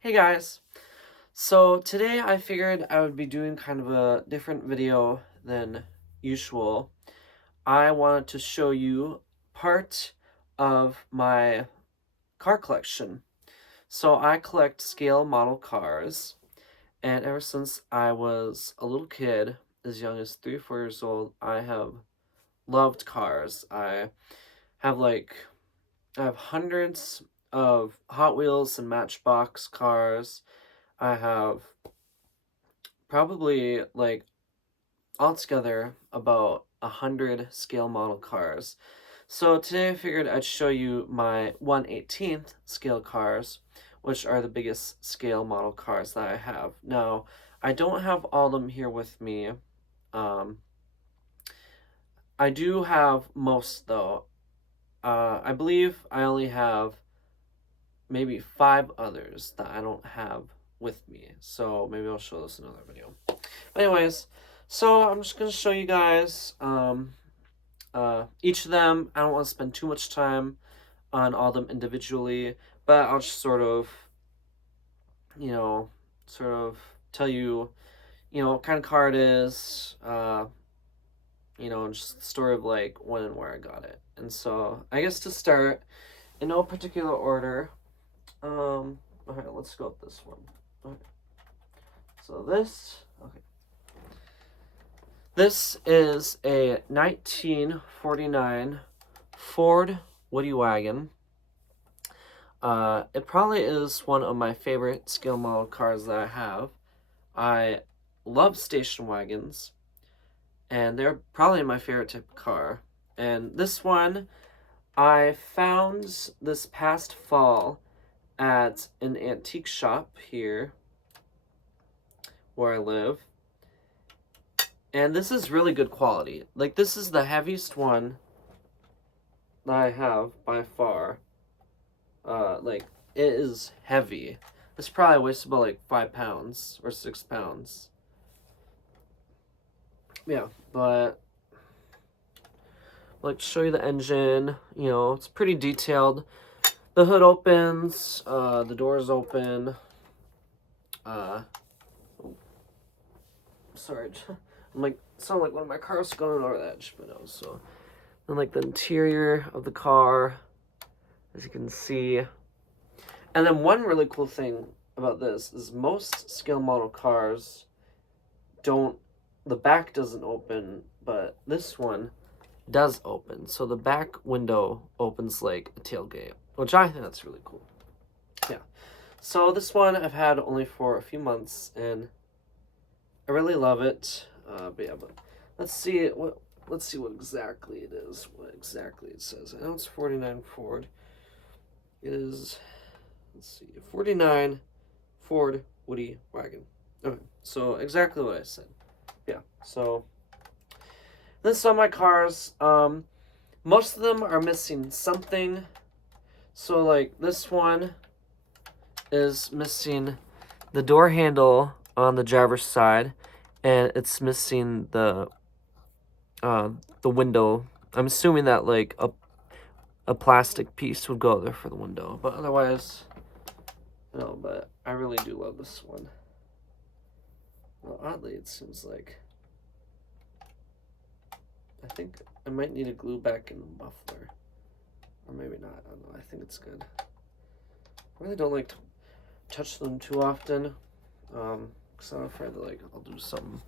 Hey guys, so today I figured I would be doing kind of a different video than usual. I wanted to show you part of my car collection. So I collect scale model cars, and ever since I was a little kid, as young as 3 or 4 years old, I have loved cars. Have like I have hundreds of Hot Wheels and Matchbox cars. I have probably like altogether about 100 scale model cars. So today I figured I'd show you my 1/18th scale cars, which are the biggest scale model cars that I have. Now, I don't have all of them here with me. Um, I do have most though. I believe I only have maybe 5 others that I don't have with me. So maybe I'll show this in another video. But anyways, so I'm just gonna show you guys each of them. I don't want to spend too much time on all of them individually, but I'll just you know, sort of tell you, what kind of car it is, just the story of like when and where I got it. And so I guess to start, in no particular order, okay, let's go with this one. Okay. So this is a 1949 Ford Woody Wagon. It probably is one of my favorite scale model cars that I have. I love station wagons, and they're probably my favorite type of car. And this one I found this past fall at an antique shop here where I live. And this is really good quality. Like, this is the heaviest one that I have by far. Like, it is heavy. This probably weighs about like 5 pounds or 6 pounds. Yeah, but like to show you the engine. It's pretty detailed. The hood opens, the doors open. Oh, sorry, I'm like sound like one of my cars going over that edge, but no. So, and like the interior of the car, as you can see. And then one really cool thing about this is most scale model cars the back doesn't open, but this one does open. So the back window opens like a tailgate, which I think that's really cool. Yeah. So this one I've had only for a few months, and I really love it. But yeah, but let's see what exactly it is. What exactly it says. I know it's 49 Ford. It is, let's see, 49 Ford Woody Wagon. Okay, so exactly what I said. Yeah, so this is on my cars. Most of them are missing something. So like this one is missing the door handle on the driver's side, and it's missing the window. I'm assuming that like a plastic piece would go there for the window, but otherwise, no. But I really do love this one. Well, oddly, it seems like I think I might need to glue back in the muffler, or maybe not. I don't know. I think it's good. I really don't like to touch them too often, because I'm afraid that like I'll do something.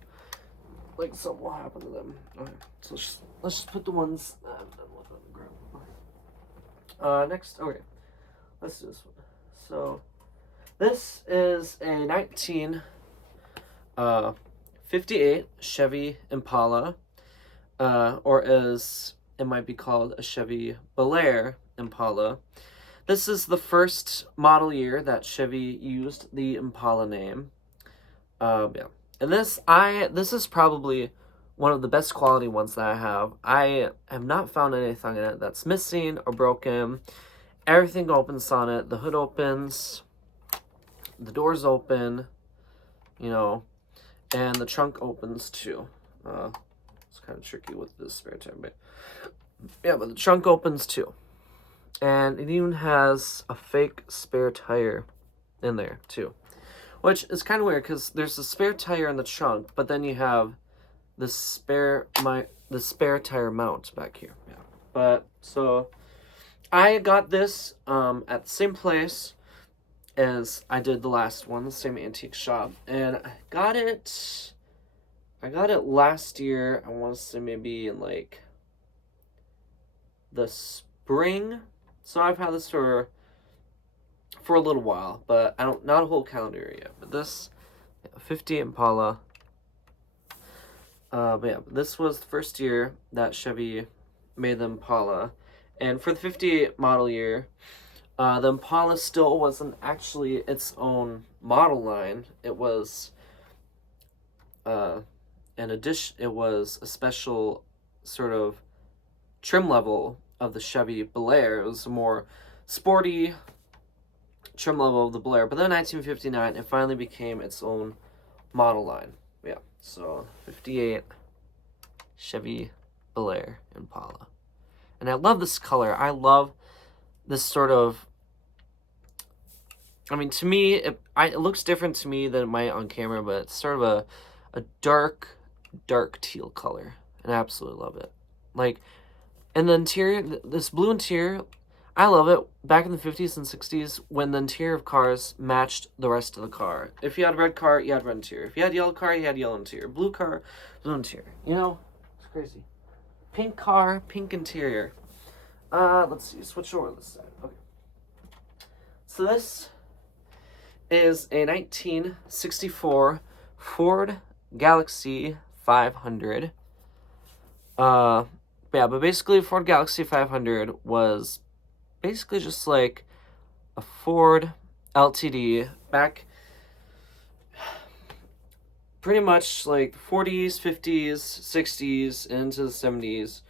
Like something will happen to them. Okay, so let's just put the ones that I'm done with on the ground. Okay. Next, okay, let's do this one. So this is a 1958 Chevy Impala, or as it might be called, a Chevy Belair Impala. This is the first model year that Chevy used the Impala name. Yeah. And this is probably one of the best quality ones that I have. I have not found anything in it that's missing or broken. Everything opens on it. The hood opens, the doors open, and the trunk opens too. It's kind of tricky with this spare tire, but yeah, but the trunk opens too. And it even has a fake spare tire in there too, which is kind of weird because there's a spare tire in the trunk, but then you have the spare tire mount back here. Yeah, but so I got this at the same place as I did the last one, the same antique shop, and I got it last year. I want to say maybe in like the spring. So I've had this for a little while, but not a whole calendar year yet. But this 50 Impala. But yeah, this was the first year that Chevy made the Impala, and for the 58 model year, the Impala still wasn't actually its own model line. It was an addition. It was a special sort of trim level of the Chevy Belair. It was a more sporty trim level of the Belair. But then in 1959, it finally became its own model line. Yeah, so 58 Chevy Belair Impala. And I love this color. I love this sort of, I mean, to me, it looks different to me than it might on camera, but it's sort of a dark teal color. And I absolutely love it. Like, and the interior, this blue interior, I love it. Back in the 50s and 60s, when the interior of cars matched the rest of the car. If you had a red car, you had red interior. If you had a yellow car, you had yellow interior. Blue car, blue interior. You know, it's crazy. Pink car, pink interior. Let's see, switch over this side. Okay. So this is a 1964 Ford Galaxy 500. Yeah, but basically Ford Galaxy 500 was basically just like a Ford LTD back pretty much like 40s, 50s, 60s, into the 70s.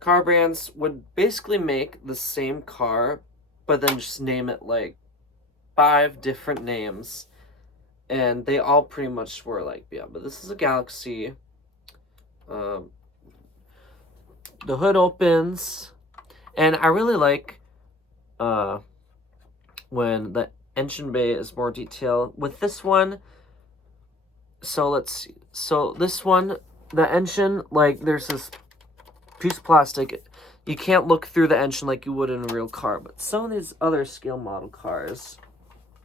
Car brands would basically make the same car, but then just name it like 5 different names. And they all pretty much were like, yeah, but this is a Galaxy. The hood opens, and I really like when the engine bay is more detailed. With this one, so let's see. So this one, the engine, like there's this piece of plastic. You can't look through the engine like you would in a real car. But some of these other scale model cars,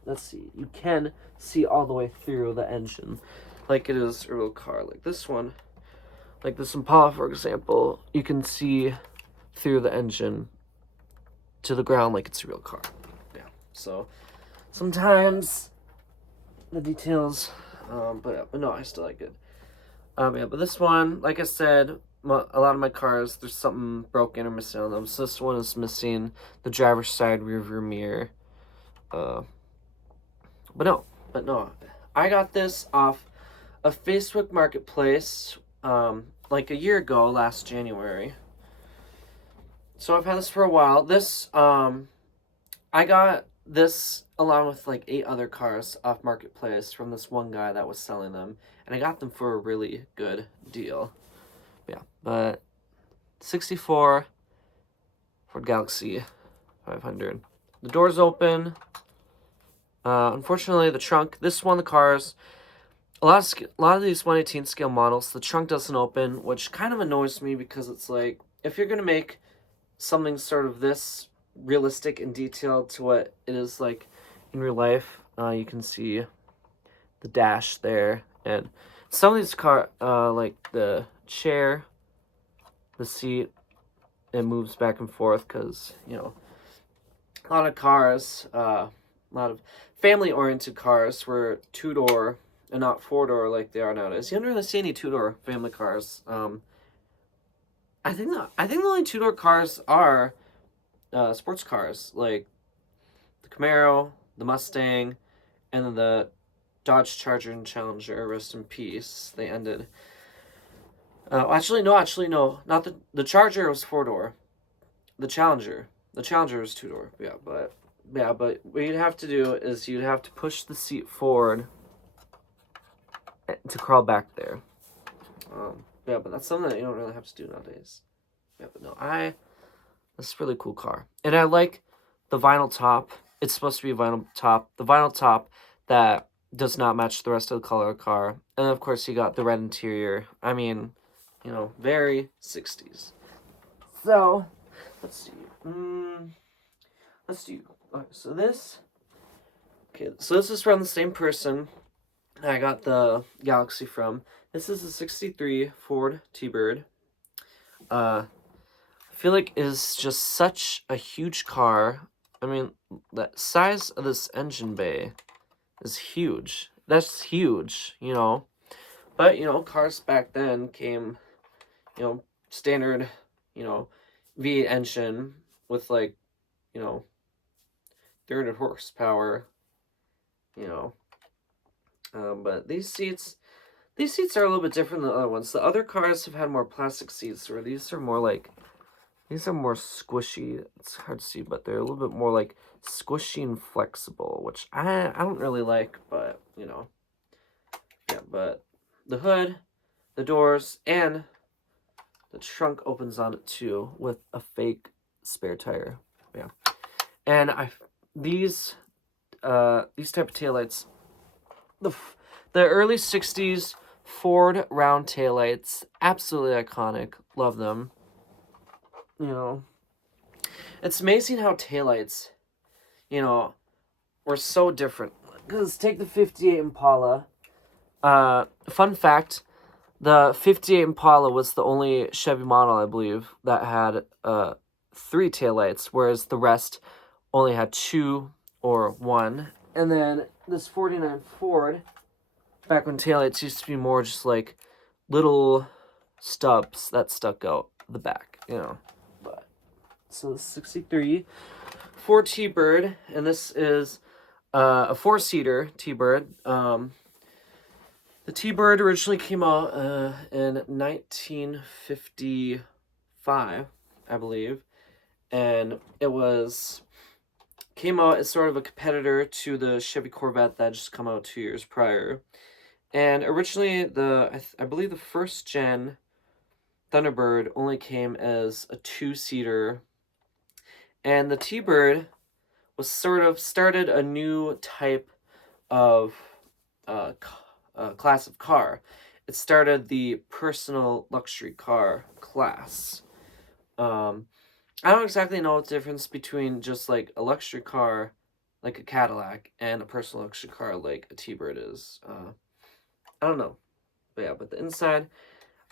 let's see, you can see all the way through the engine like it is a real car. Like this one. Like this Impala, for example, you can see through the engine to the ground like it's a real car. Yeah. So sometimes the details, but no, I still like it. Yeah, but this one, like I said, a lot of my cars, there's something broken or missing on them. So this one is missing the driver's side rear view mirror. But no, I got this off a Facebook Marketplace. Like a year ago, last January. So I've had this for a while. This, I got this along with like 8 other cars off Marketplace from this one guy that was selling them. And I got them for a really good deal. Yeah, but 64 Ford Galaxy 500. The door's open. Unfortunately, the trunk, this one, the cars, a lot of these 1/18 scale models, the trunk doesn't open, which kind of annoys me because it's like, if you're going to make something sort of this realistic and detailed to what it is like in real life, you can see the dash there. And some of these cars, like the chair, the seat, it moves back and forth because, you know, a lot of cars, a lot of family-oriented cars were 2-door and not 4-door like they are nowadays. You don't really see any 2-door family cars. I think the only 2-door cars are sports cars, like the Camaro, the Mustang, and then the Dodge Charger and Challenger. Rest in peace. They ended. Actually, no. Not the Charger was 4-door. The Challenger was 2-door. Yeah, but what you'd have to do is you'd have to push the seat forward to crawl back there. Yeah, but that's something that you don't really have to do nowadays. Yeah, but no, this is a really cool car. And I like the vinyl top it's supposed to be vinyl top. The vinyl top that does not match the rest of the color of the car. And of course, you got the red interior. I mean, you know, very 60s. So, let's see. Let's do. Okay, so this. Okay, so this is from the same person I got the Galaxy from. This is a 63 Ford T-Bird. I feel like it is just such a huge car. I mean, the size of this engine bay is huge. That's huge, you know. But, you know, cars back then came, you know, standard, you know, V8 engine with, like, you know, 300 horsepower, you know. But these seats are a little bit different than the other ones. The other cars have had more plastic seats, where these are more like, these are more squishy. It's hard to see, but they're a little bit more like squishy and flexible, which I don't really like, but, you know. Yeah, but the hood, the doors, and the trunk opens on it too with a fake spare tire. Yeah. And these type of taillights, the early 60s Ford round taillights, absolutely iconic. Love them. You know, it's amazing how taillights, you know, were so different. Because take the 58 Impala. Fun fact, the 58 Impala was the only Chevy model, I believe, that had 3 taillights, whereas the rest only had 2 or 1. And then this 49 Ford, back when taillights used to be more just like little stubs that stuck out the back, you know. But so the 63 Ford T-Bird, and this is a 4-seater T-Bird. The T-Bird originally came out in 1955, I believe, and it came out as sort of a competitor to the Chevy Corvette that had just come out 2 years prior. And originally, I believe the first gen Thunderbird only came as a 2-seater, and the T-Bird was sort of started a new type of class of car. It started the personal luxury car class. I don't exactly know the difference between just like a luxury car, like a Cadillac, and a personal luxury car like a T-Bird is. I don't know. But yeah, but the inside,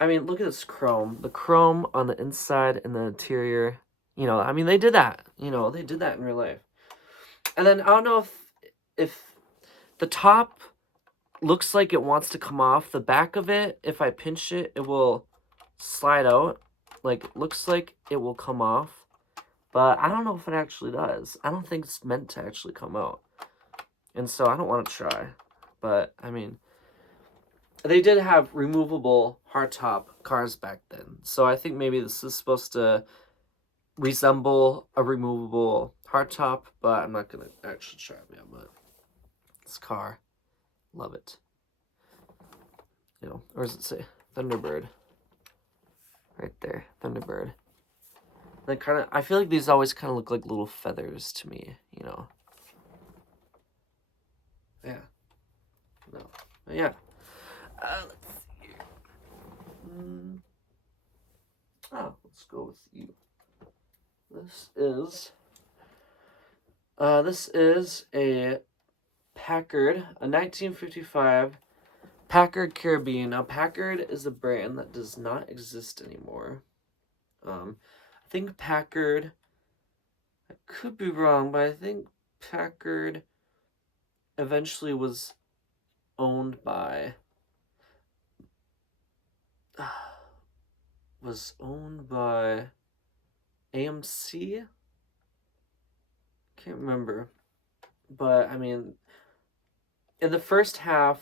I mean, look at this chrome. The chrome on the inside and the interior, you know, I mean, they did that. You know, they did that in real life. And then I don't know if the top looks like it wants to come off. The back of it, if I pinch it, it will slide out. Like, it looks like it will come off. But I don't know if it actually does. I don't think it's meant to actually come out. And so I don't want to try. But, I mean, they did have removable hardtop cars back then. So I think maybe this is supposed to resemble a removable hardtop, but I'm not going to actually try it. Yeah, but this car, love it. You know, or does it say Thunderbird? Right there, Thunderbird. They kind of, I feel like these always kind of look like little feathers to me, you know. Yeah. No. Yeah. Let's see here. Let's go with you. This is a Packard, a 1955 Packard Caribbean. Now, Packard is a brand that does not exist anymore. I think Packard, I could be wrong, but I think Packard eventually was owned by AMC? Can't remember. But, I mean, in the first half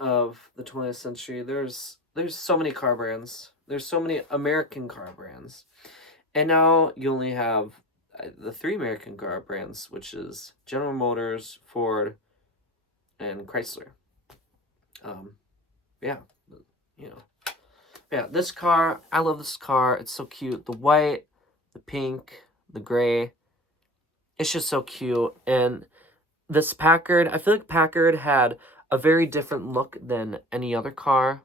of the 20th century, there's so many car brands. There's so many American car brands. And now you only have the 3 American car brands, which is General Motors, Ford, and Chrysler. Yeah, you know. Yeah, this car, I love this car. It's so cute. The white, the pink, the gray. it's just so cute. And this Packard, I feel like Packard had a very different look than any other car.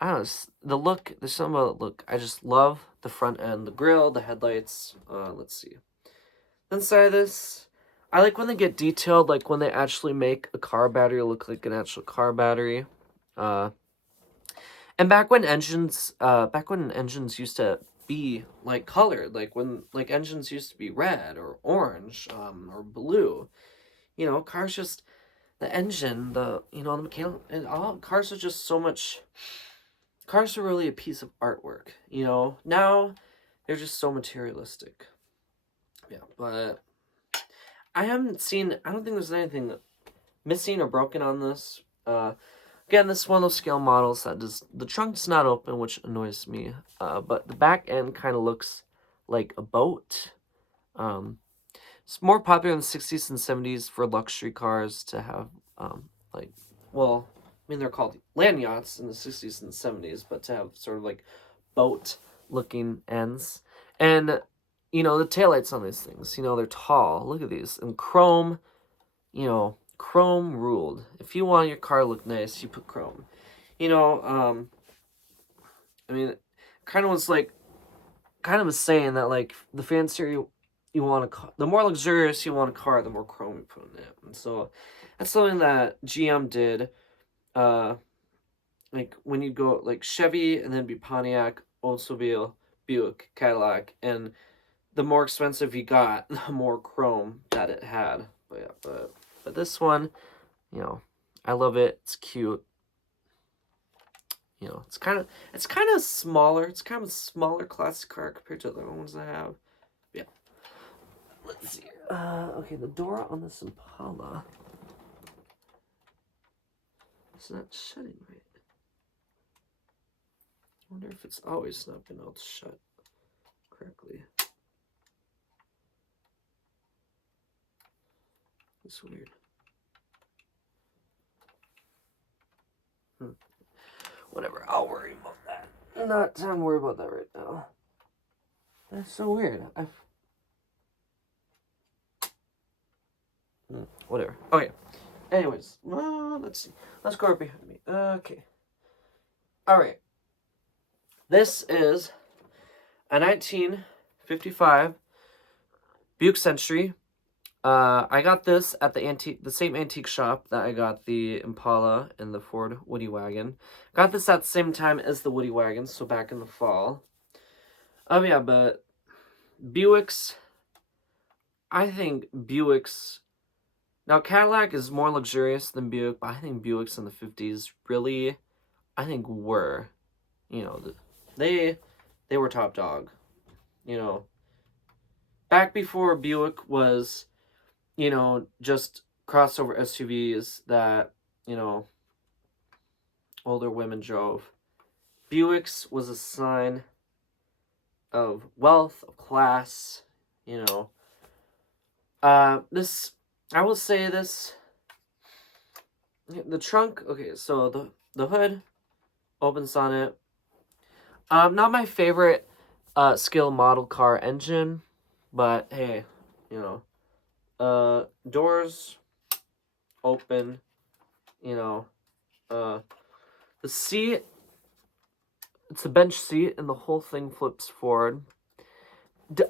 I don't know, the look, there's something about the look. I just love the front end, the grille, the headlights. Let's see. Inside of this, I like when they get detailed, like when they actually make a car battery look like an actual car battery. And back when engines used to be like colored, like when like engines used to be red or orange, or blue. You know, cars just the engine, the mechanical, and all cars are just so much. Cars are really a piece of artwork. You know, now they're just so materialistic. Yeah, but I haven't seen. I don't think there's anything missing or broken on this. Again, this is one of those scale models that does the trunk does not open, which annoys me. But the back end kind of looks like a boat. It's more popular in the 60s and 70s for luxury cars to have like, well, I mean they're called land yachts in the 60s and 70s, but to have sort of like boat looking ends. And you know, the taillights on these things, you know, they're tall. Look at these. And chrome, you know, chrome ruled. If you want your car to look nice, you put chrome. You know, I mean, kind of was like, kind of was saying that like the fancier you want a car, the more luxurious you want a car, the more chrome you put in it. And so that's something that GM did. Like when you go like Chevy and then be Pontiac, Oldsmobile, Buick, Cadillac, and the more expensive you got, the more chrome that it had. But yeah, but this one, you know, I love it. It's cute. You know, it's kind of smaller. It's kind of a smaller classic car compared to the other ones I have. Yeah. Let's see. Okay, the door on this Impala. It's not shutting right. I wonder if it's always not been able to shut correctly. It's weird. Whatever, I'll worry about that. Not time to worry about that right now. That's so weird. Whatever. Okay. Anyways, well, let's see. Let's go right behind me. Okay. All right. This is a 1955 Buick Century. I got this at the same antique shop that I got the Impala and the Ford Woody Wagon. Got this at the same time as the Woody Wagon, so back in the fall. Yeah, but Buicks, I think Buicks, now Cadillac is more luxurious than Buick, but I think Buicks in the 50s really, I think were, you know, they were top dog, you know. Back before Buick was, you know, just crossover SUVs that, you know, older women drove. Buicks was a sign of wealth, of class, you know. This, I will say this, the trunk, okay, so the hood opens on it. Not my favorite scale model car engine, but hey, you know, doors open, you know, the seat, it's a bench seat, and the whole thing flips forward.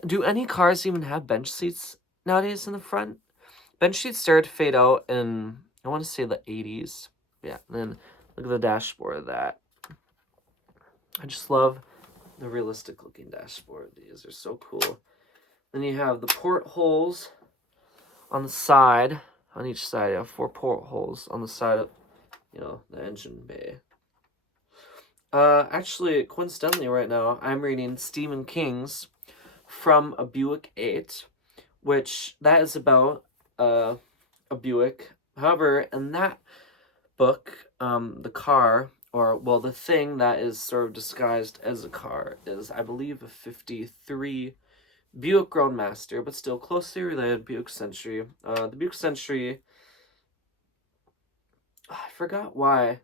Do any cars even have bench seats nowadays in the front? Bench seats started to fade out in, I want to say, the 80s. Yeah, and then look at the dashboard of that. I just love the realistic looking dashboard. These are so cool. Then you have the portholes on the side. On each side, you have 4 portholes on the side of, you know, the engine bay. Actually, coincidentally, right now, I'm reading Stephen King's From a Buick 8, which that is about a Buick. However, in that book, the car, or, well, the thing that is sort of disguised as a car is, I believe, a 53 Buick Roadmaster, but still closely related Buick Century. The Buick Century, I forgot why.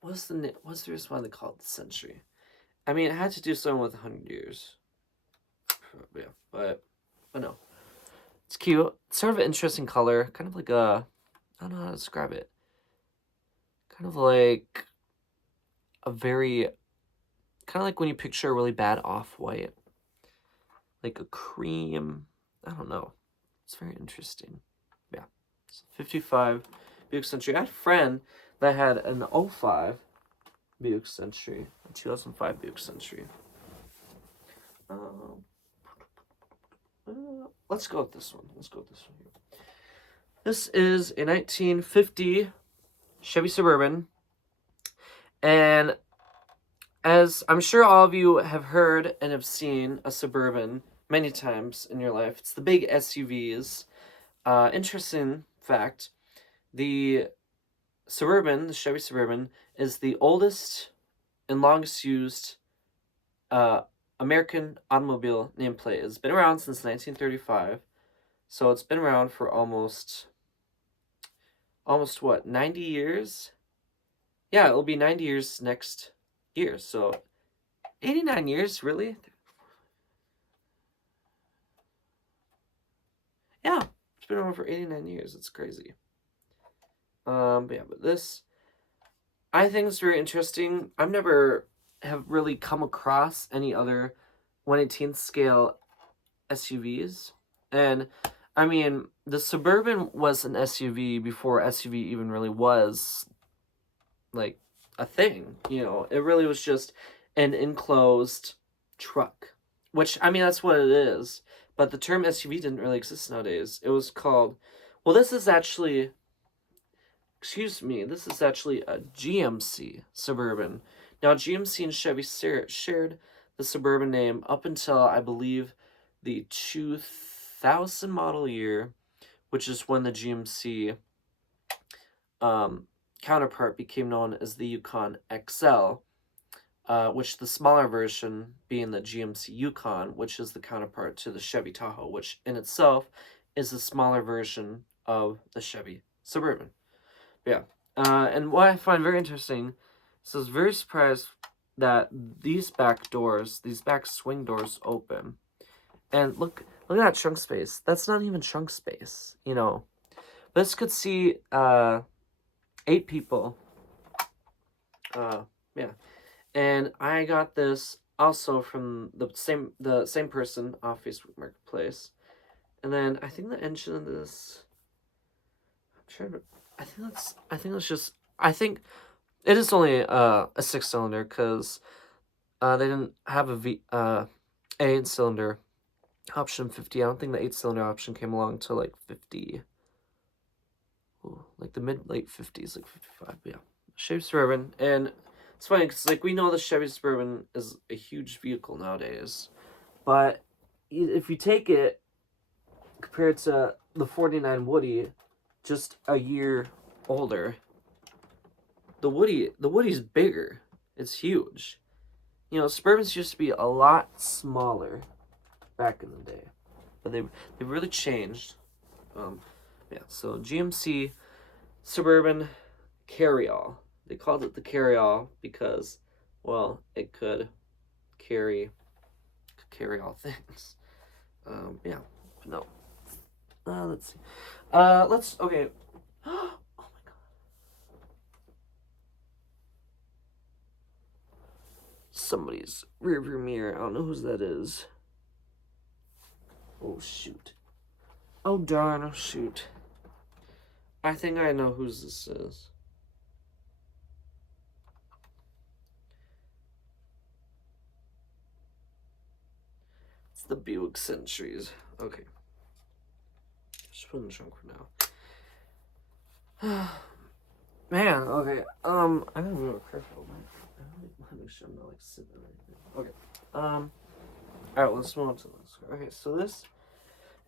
What's the reason why they call it the Century? I mean, it had to do something with 100 years. Yeah, but but no. It's cute. It's sort of an interesting color. Kind of like a, I don't know how to describe it. Kind of like a very, kind of like when you picture a really bad off-white. Like a cream, I don't know. It's very interesting. Yeah. So 55 Buick Century. I had a friend that had an 05 Buick Century, a 2005 Buick Century. Let's go with this one. Here. This is a 1950 Chevy Suburban. And as I'm sure all of you have heard and have seen a Suburban many times in your life, it's the big SUVs. Interesting fact, the Suburban, the Chevy Suburban, is the oldest and longest used American automobile nameplate. It's been around since 1935, so it's been around for almost what, 90 years? Yeah, it'll be 90 years next year, so 89 years, really? Yeah, it's been around for 89 years. It's crazy. But this, I think it's very interesting. I've never have really come across any other 1/18th scale SUVs. And, I mean, the Suburban was an SUV before SUV even really was, like, a thing. You know, it really was just an enclosed truck. Which, I mean, that's what it is. But the term SUV didn't really exist nowadays. It was called, well, this is actually a GMC Suburban. Now, GMC and Chevy shared the Suburban name up until, I believe, the 2000 model year, which is when the GMC counterpart became known as the Yukon XL, which the smaller version being the GMC Yukon, which is the counterpart to the Chevy Tahoe, which in itself is a smaller version of the Chevy Suburban. Yeah. And what I find very interesting, so I was very surprised that these back swing doors open. And look at that trunk space. That's not even trunk space, you know. This could see 8 people. Yeah. And I got this also from the same person off Facebook Marketplace. And then I think the engine of this, I think it is only a 6-cylinder because they didn't have a 8-cylinder option 50. I don't think the 8-cylinder option came along till like 50. Ooh, like the late 50s, like 55. But yeah, Chevy Suburban. And it's funny because like we know the Chevy Suburban is a huge vehicle nowadays, but if you take it compared to the 49 Woody, just a year older, the Woody's bigger. It's huge. You know, Suburbans used to be a lot smaller back in the day, but they really changed. Yeah. So GMC Suburban Carryall. They called it the Carryall because, well, it could carry all things. Yeah. No. Let's see. Okay. Oh my god. Somebody's rearview mirror. I don't know whose that is. Oh shoot. Oh darn, oh shoot. I think I know whose this is. It's the Buick Centuries. Okay. Just put it in the trunk for now. Man, okay. I gotta move a careful. Let me make sure I'm not like sitting or anything. Okay. Alright, let's move on to this. Okay, so this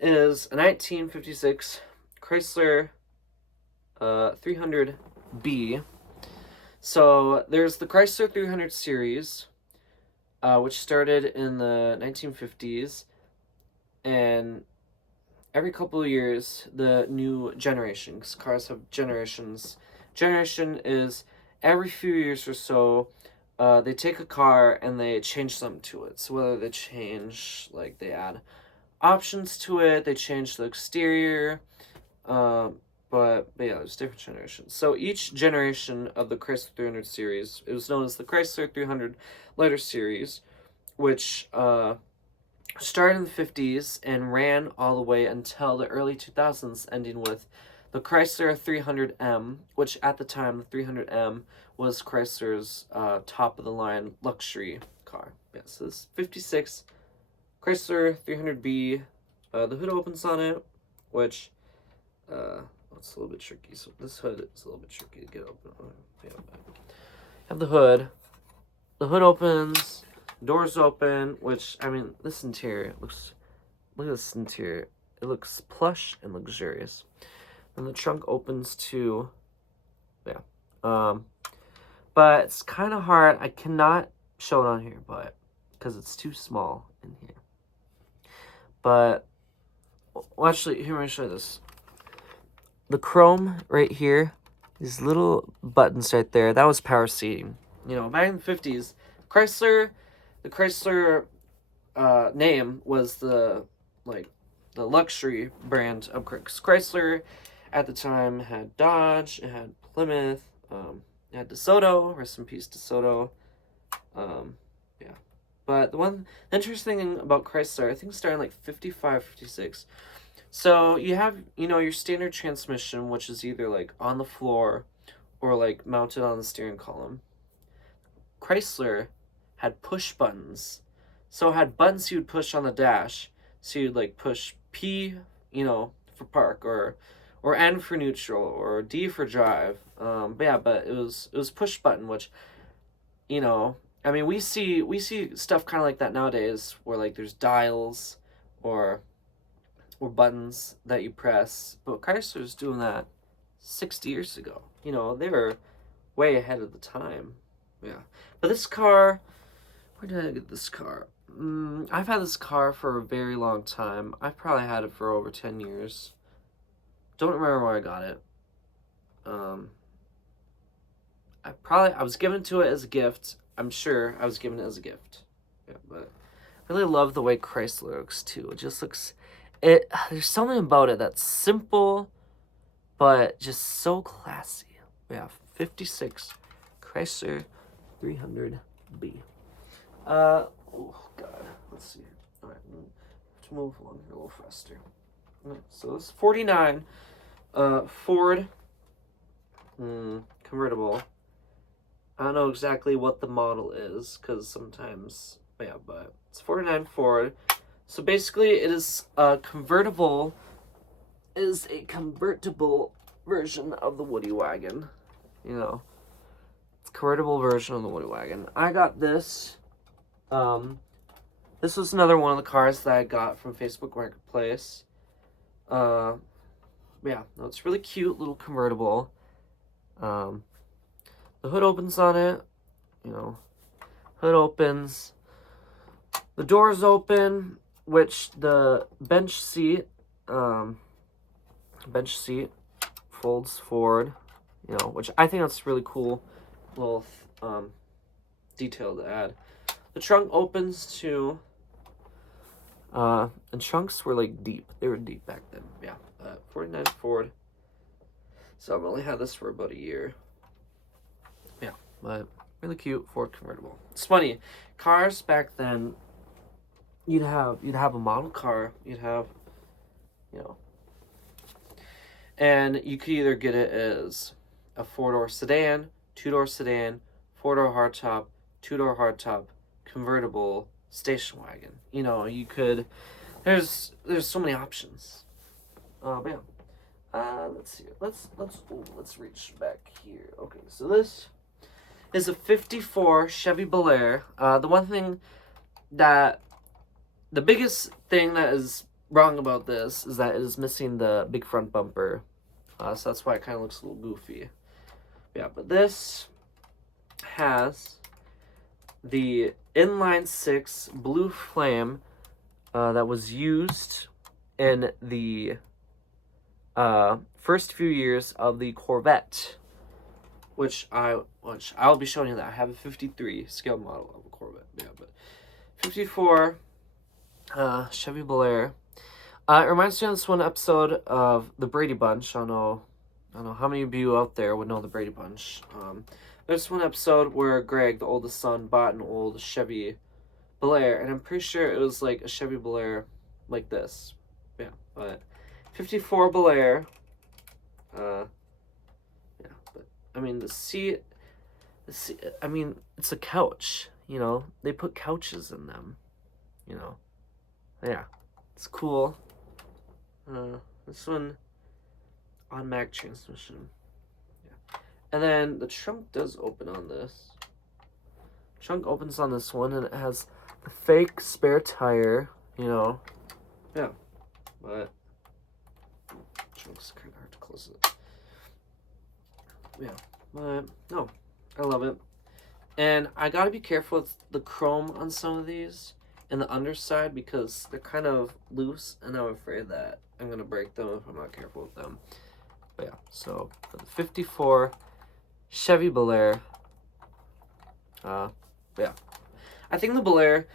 is a 1956 Chrysler 300B. So there's the Chrysler 300 series, which started in the 1950s, and every couple of years, the new generation, because cars have generations. Generation is every few years or so, they take a car and they change something to it. So whether they change, like they add options to it. They changed the exterior. But yeah, there's different generations. So each generation of the Chrysler 300 series, it was known as the Chrysler 300 Letter Series, which started in the 50s and ran all the way until the early 2000s, ending with the Chrysler 300M, which at the time, the 300M was Chrysler's top-of-the-line luxury car. Yeah, so this 56 Chrysler 300B, the hood opens on it, which... it's a little bit tricky. So this hood is a little bit tricky to get open. Yeah, have the hood. The hood opens. Doors open. Which, I mean, this interior looks. Look at this interior. It looks plush and luxurious. And the trunk opens too. Yeah. But it's kind of hard. I cannot show it on here, but because it's too small in here. But well, actually, here, let me show you this. The chrome right here, these little buttons right there, that was power seating. You know, back in the 50s, the Chrysler name was the luxury brand of Chrysler. At the time, had Dodge, it had Plymouth, it had DeSoto, rest in peace DeSoto. Yeah. But the interesting thing about Chrysler, I think starting like 55, 56, so you have, you know, your standard transmission, which is either like on the floor or like mounted on the steering column. Chrysler had push buttons. So it had buttons you would push on the dash. So you'd like push P, you know, for park, or N for neutral, or D for drive. But it was push button, which, you know, I mean, we see stuff kind of like that nowadays, where like there's dials or buttons that you press, but Chrysler's doing that 60 years ago. You know, they were way ahead of the time. Yeah. But this car, where did I get this car? I've had this car for a very long time. I've probably had it for over 10 years. Don't remember where I got it. I was given to it as a gift. I'm sure I was given it as a gift. Yeah, but I really love the way Chrysler looks too. It just looks... there's something about it that's simple, but just so classy. Yeah, 56 Chrysler 300B. Oh God, let's see. All right, let's move along here a little faster. All right, so this 49 Ford convertible. I don't know exactly what the model is, because sometimes, yeah, but it's 49 Ford. So basically, it is a convertible version of the Woody Wagon. You know, it's a convertible version of the Woody Wagon. I got this. This was another one of the cars that I got from Facebook Marketplace. Yeah, no, it's really cute little convertible. The hood opens on it. You know, hood opens. The doors open. Which the bench seat folds forward, you know, which I think that's really cool little detail to add. The trunk opens too, and trunks were like deep. They were deep back then. Yeah, 49 Ford. So I've only had this for about a year. Yeah, but really cute Ford convertible. It's funny, cars back then. You'd have a model car, you'd have, you know, and you could either get it as a 4-door sedan, 2-door sedan, 4-door hardtop, 2-door hardtop, convertible, station wagon. You know, you could, there's so many options. But yeah. Let's see. Let's reach back here. Okay, so this is a 54 Chevy Belair. The biggest thing that is wrong about this is that it is missing the big front bumper. So that's why it kind of looks a little goofy. Yeah, but this has the inline 6 blue flame that was used in the first few years of the Corvette, which I'll be showing you that. I have a 53 scale model of a Corvette. Yeah, but 54 Chevy Belair. It reminds me of this one episode of the Brady Bunch. I don't know how many of you out there would know the Brady Bunch. There's one episode where Greg, the oldest son, bought an old Chevy Belair, and I'm pretty sure it was like a Chevy Belair like this. Yeah, but 54 Belair. Yeah, but I mean the seat, I mean, it's a couch, you know. They put couches in them, you know. Yeah, it's cool. This one, automatic transmission. Yeah. And then the trunk does open on this. Trunk opens on this one, and it has the fake spare tire, you know. Yeah, but trunk's kind of hard to close it. Yeah, but no, I love it. And I gotta be careful with the chrome on some of these in the underside because they're kind of loose, and I'm afraid that I'm gonna break them if I'm not careful with them. But yeah, so for the 54 Chevy Belair, yeah, I think the Belair,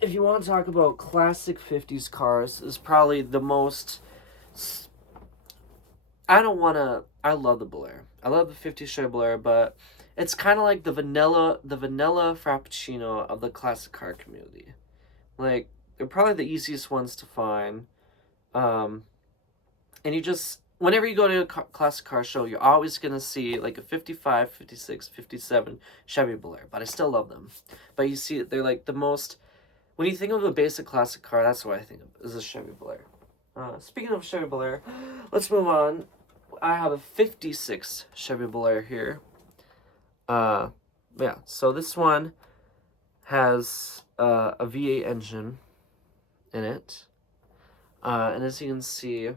if you want to talk about classic 50s cars, is probably the most. I love the Belair. I love the 50s Chevy Belair, but it's kind of like the vanilla frappuccino of the classic car community. Like, they're probably the easiest ones to find. And you just, whenever you go to a classic car show, you're always going to see like a 55, 56, 57 Chevy Belair. But I still love them. But you see, they're like the most, when you think of a basic classic car, that's what I think of, is a Chevy Belair. Speaking of Chevy Belair, let's move on. I have a 56 Chevy Belair here. Yeah, so this one has a V8 engine in it. And as you can see,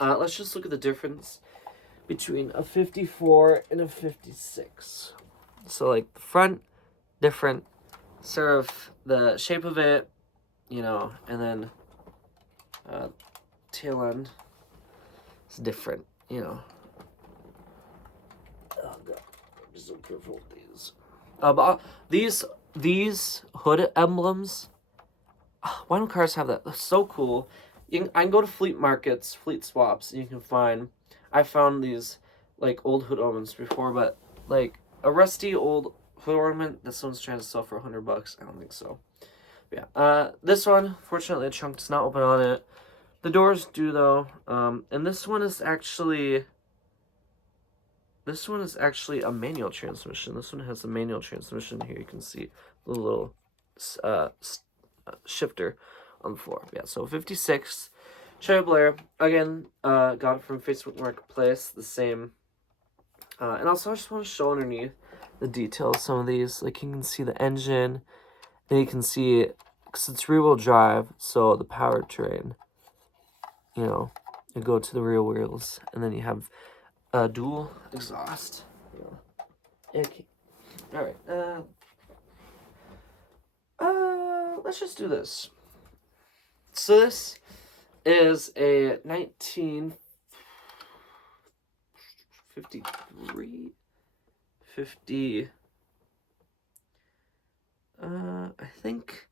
let's just look at the difference between a 54 and a 56. So, like, the front, different, sort of the shape of it, you know, and then tail end is different, you know. Oh, God. I'm so careful with these. But these hood emblems, why don't cars have that? That's so cool. I can go to flea markets, fleet swaps, and you can find, I found these, like, old hood ornaments before, but, like, a rusty old hood ornament that someone's trying to sell for $100, I don't think so. But yeah, this one, fortunately, the trunk does not open on it. The doors do, though, and this one is actually a manual transmission. This one has a manual transmission here. You can see the little shifter on the floor. Yeah, so 56 Chevy Belair. Again, got it from Facebook Marketplace. The same. And also, I just want to show underneath the details of some of these. Like, you can see the engine, and you can see, because it's rear-wheel drive, so the powertrain, you know, you go to the rear wheels, and then you have dual exhaust. Okay. All right. Let's just do this. So this is a 1953, 50. I think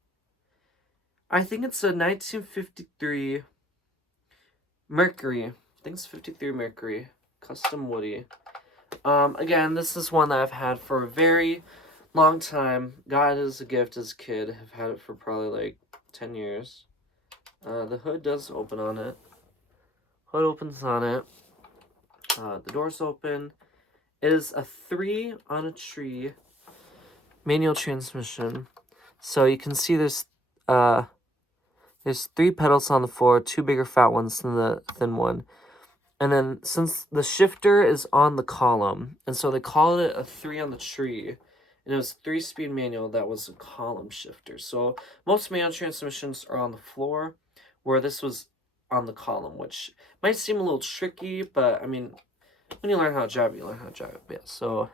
it's a 1953 Mercury. I think it's 53 Mercury. Custom Woody. Again, this is one that I've had for a very long time. Got it as a gift as a kid. I've had it for probably like 10 years. The hood does open on it. Hood opens on it. The doors open. It is a 3 on a tree manual transmission. So you can see there's 3 pedals on the floor, 2 bigger fat ones than the thin one. And then since the shifter is on the column, and so they called it a 3 on the tree, and it was a 3-speed manual that was a column shifter. So most manual transmissions are on the floor, where this was on the column, which might seem a little tricky, but I mean, when you learn how to drive it, you learn how to drive it. Yeah, so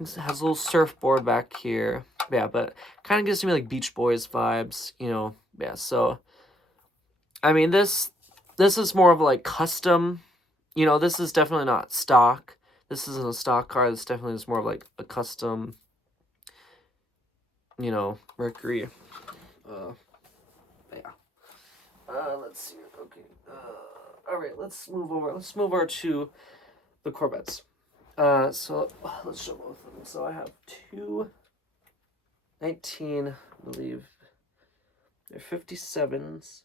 it has a little surfboard back here. Yeah, but kind of gives me like Beach Boys vibes, you know. Yeah, so I mean, this is more of like custom. You know, this is definitely not stock. This isn't a stock car. This definitely is more of like a custom, you know, Mercury. Yeah. Let's see. Okay. All right. Let's move over. Let's move over to the Corvettes. So let's show both of them. So I have two 19, I believe. They're 57s.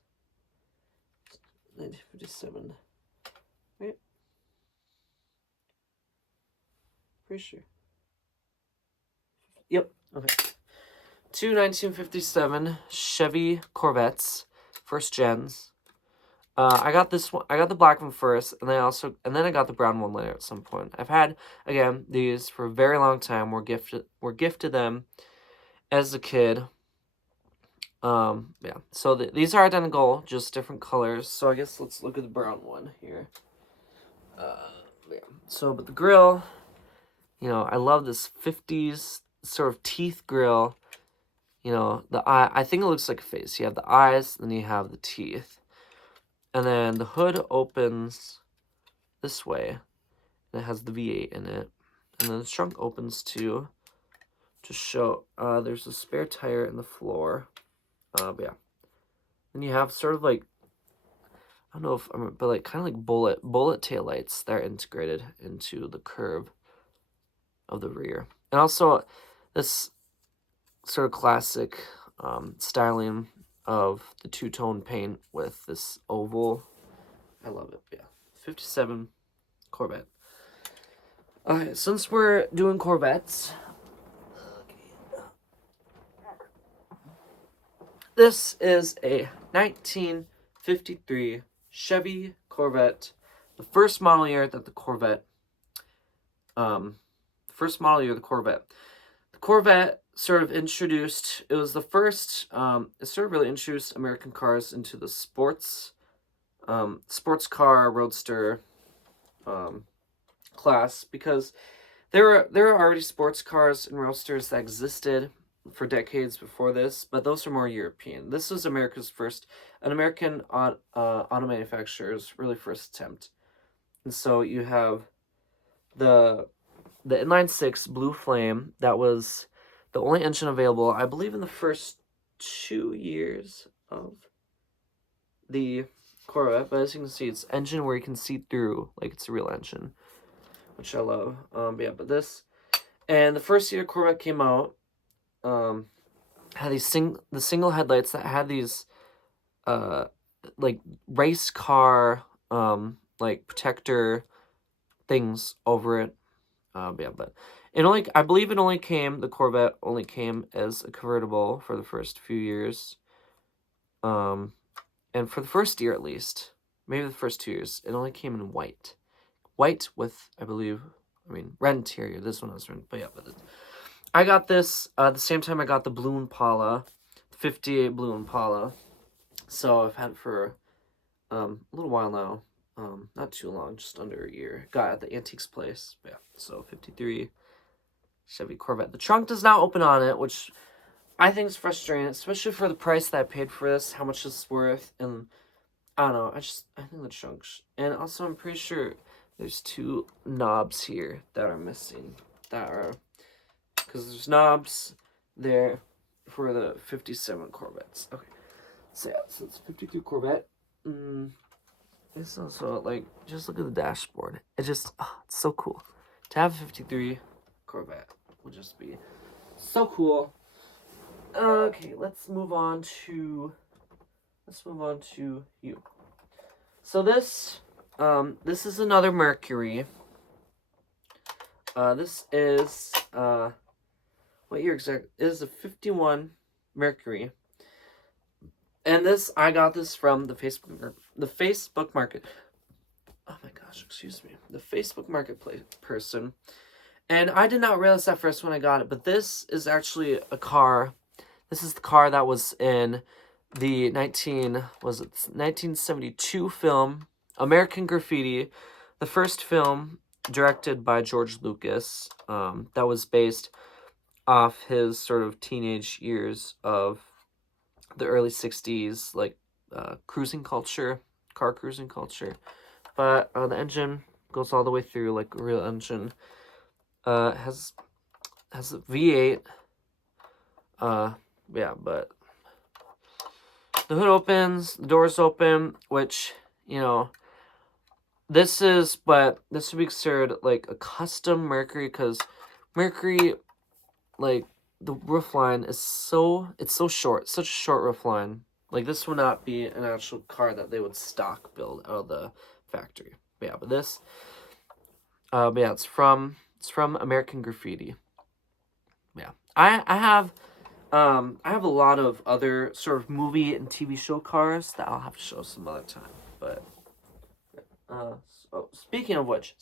1957. Right? Pretty sure. Yep. Okay. Two 1957 Chevy Corvettes, first gens. I got this one. I got the black one first, and then I got the brown one later at some point. I've had again these for a very long time. We're gifted them as a kid. Yeah. So these are identical, just different colors. So I guess let's look at the brown one here. Yeah. So, but the grill, I love this 50s sort of teeth grill. The eye, I think it looks like a face. You have the eyes, then you have the teeth. And then the hood opens this way. And it has the V8 in it. And then the trunk opens to show there's a spare tire in the floor. But yeah. Then you have sort of like, I don't know if but like kind of like bullet taillights that are integrated into the curve of the rear. And also this sort of classic styling of the two-tone paint with this oval. I love it. Yeah. 57 Corvette. Okay, since we're doing Corvettes, this is a 1953 Chevy Corvette, the first model year that the Corvette, The Corvette sort of introduced, it was the first, it sort of really introduced American cars into the sports car, roadster, class, because there were already sports cars and roadsters that existed for decades before this, but those are more European. This was American auto manufacturer's really first attempt. And so you have the inline-six Blue Flame. That was the only engine available, I believe, in the first 2 years of the Corvette. But as you can see, it's engine where you can see through, like it's a real engine, which I love. But yeah, but this, and the first year Corvette came out, had these the single headlights that had these like race car like protector things over it. But yeah, but I believe the Corvette only came as a convertible for the first few years. And for the first year at least, maybe the first 2 years, it only came in white. White with, red interior. This one was red, but yeah, I got this at the same time I got the Blue Impala, 58 Blue Impala. So I've had it for a little while now. Not too long, just under a year. Got it at the Antiques place. But yeah, so 53 Chevy Corvette. The trunk does not open on it, which I think is frustrating, especially for the price that I paid for this, how much it's worth, and I don't know, I think the trunk, and also I'm pretty sure there's two knobs here that are missing, because there's knobs there for the 57 Corvettes. Okay, so yeah, so it's 53 Corvette. It's also, like, just look at the dashboard. It's so cool. To have a 53 Corvette would just be so cool. Okay, let's move on to you. So this is another Mercury. This is, what year exactly? It is a 51 Mercury. And I got this from the Facebook Market. Oh my gosh, excuse me. The Facebook Marketplace person. And I did not realize that first when I got it, but this is actually a car. This is the car that was in the 1972 film, American Graffiti, the first film directed by George Lucas, that was based off his sort of teenage years of the early 60s, like cruising culture, car cruising culture. But the engine goes all the way through like a real engine. Has a V8. Yeah, but the hood opens, the doors open, which, you know, this would be considered like a custom Mercury, because Mercury, like, the roof line is it's so short, such a short roof line. Like, this would not be an actual car that they would stock build out of the factory. But yeah, but yeah, it's from American Graffiti. Yeah, I have a lot of other sort of movie and TV show cars that I'll have to show some other time. But so speaking of which,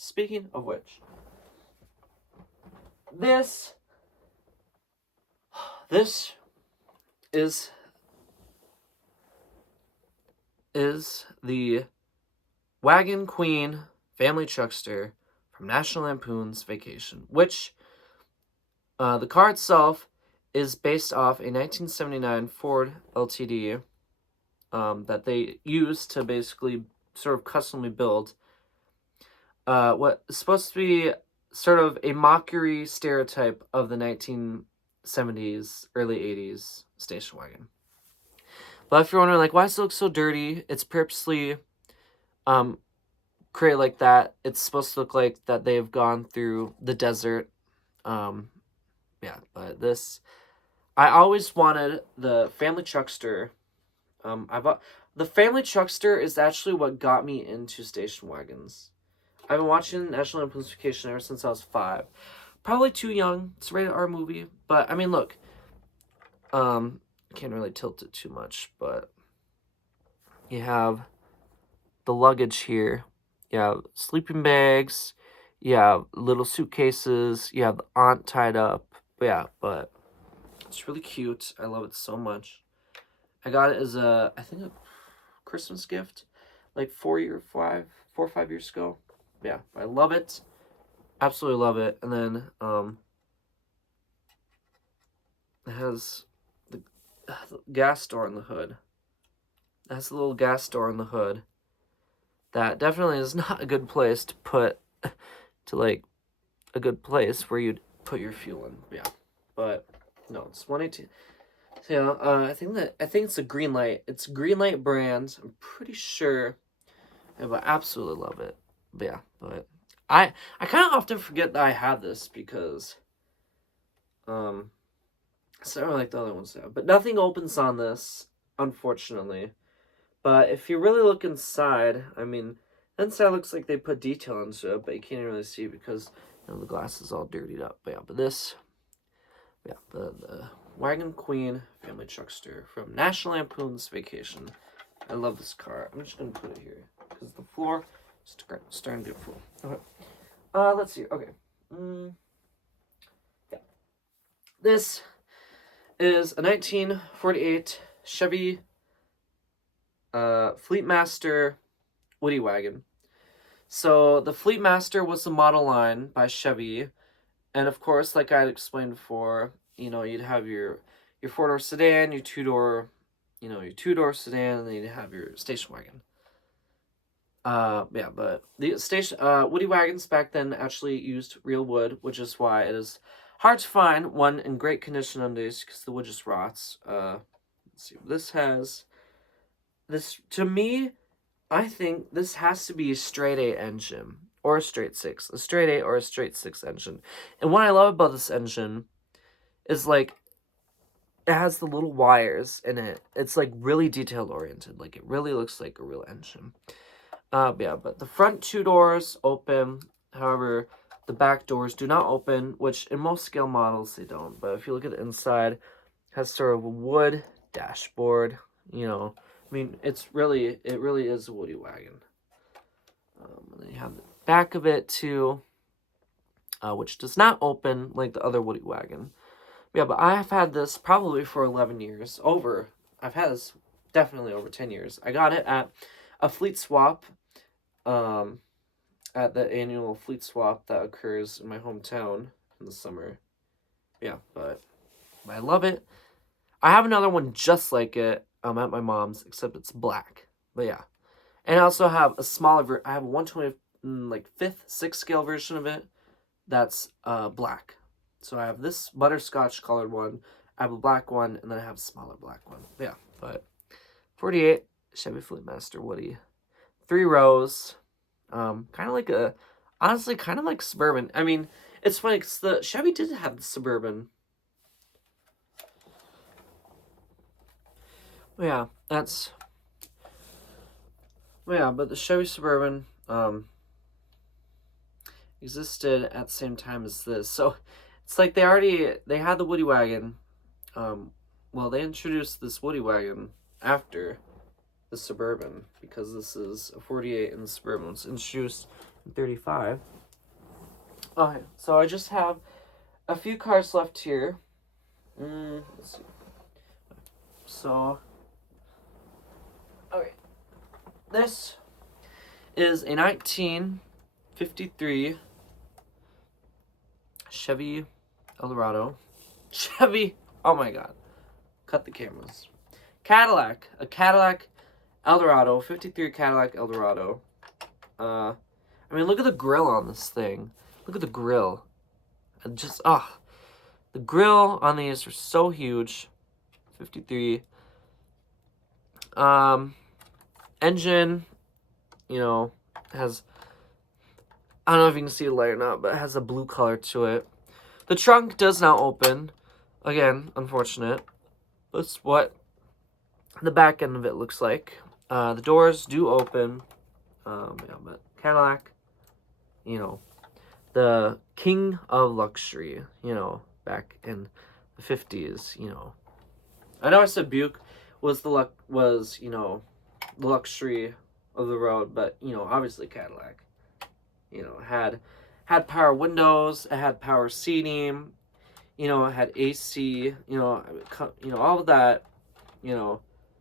this is the Wagon Queen family Truckster from National Lampoon's Vacation, which the car itself is based off a 1979 Ford LTD that they used to basically sort of customly build what is supposed to be sort of a mockery stereotype of the 1970s, early 80s station wagon. But if you're wondering, like, why does it look so dirty? It's purposely created like that. It's supposed to look like that they've gone through the desert. Yeah, but I always wanted the family Truckster. The family Truckster is actually what got me into station wagons. I've been watching National Lampoon's Vacation ever since I was 5. Probably too young. It's a rated R movie, but I mean, look. Can't really tilt it too much, but you have the luggage here. You have sleeping bags. You have little suitcases. You have the aunt tied up. But yeah, but it's really cute. I love it so much. I got it as I think a Christmas gift, like 4 or 5 years ago. Yeah, I love it. Absolutely love it. And then it has the gas door on the hood. It has a little gas door on the hood. That definitely is not a good place to put, like, a good place where you'd put your fuel in. Yeah, but no, it's 118. So, yeah, I think it's a green light. It's green light brand. I'm pretty sure. Yeah, but I absolutely love it. But yeah, but I kind of often forget that I have this because it's not really like the other ones have. But nothing opens on this, unfortunately. But if you really look inside, I mean, inside looks like they put detail into it, but you can't really see because, you know, the glass is all dirtied up. But yeah, the Wagon Queen family Truckster from National Lampoon's Vacation. I love this car. I'm just gonna put it here because the floor is starting to get full. Okay. Let's see. Okay. Yeah. This is a 1948 Chevy Fleetmaster Woody wagon. So the Fleetmaster was the model line by Chevy, and of course, like I had explained before, you know, you'd have your 4-door sedan, your 2-door, your 2-door sedan, and then you'd have your station wagon. Yeah, but the station Woody wagons back then actually used real wood, which is why it is hard to find one in great condition nowadays because the wood just rots. Let's see what this has. This, to me, I think this has to be a straight 8 engine or a straight 6. A straight 8 or a straight 6 engine. And what I love about this engine is, like, it has the little wires in it. It's, like, really detail oriented. Like, it really looks like a real engine. Yeah, but the front 2 doors open. However, the back doors do not open, which in most scale models they don't. But if you look at the inside, it has sort of a wood dashboard, I mean, it really is a Woody wagon. And then you have the back of it too, which does not open like the other Woody wagon. Yeah, but I have had this probably for 11 years. I've had this definitely over 10 years. I got it at a fleet swap, at the annual fleet swap that occurs in my hometown in the summer. Yeah, but I love it. I have another one just like it. At my mom's, except it's black. But yeah, and I also have a smaller I have a 1/20 like 5th, 6th scale version of it that's black. So I have this butterscotch colored one, I have a black one, and then I have a smaller black one. But yeah, but 48 Chevy Fleetmaster Woody. 3 rows. Kind of like honestly, kind of like Suburban. I mean, it's funny because the Chevy did have the Suburban. Yeah, but the Chevy Suburban, existed at the same time as this. So, it's like they had the Woody Wagon. Well, they introduced this Woody Wagon after the Suburban, because this is a 48 and the Suburban was introduced in 35. Okay, so I just have a few cars left here. Let's see. So, okay, this is a 1953 Chevy Eldorado. Oh my god. Cut the cameras. A Cadillac Eldorado, 53 Cadillac Eldorado. I mean, look at the grill on this thing. Look at the grill. And just, the grill on these are so huge. 53. Engine, has, I don't know if you can see the light or not, but it has a blue color to it. The trunk does not open. Again, unfortunate. That's what the back end of it looks like. The doors do open. But Cadillac, the king of luxury, back in the 50s, I know I said Buick was the luxury of the road, but, obviously Cadillac, had power windows, it had power seating, it had AC, all of that,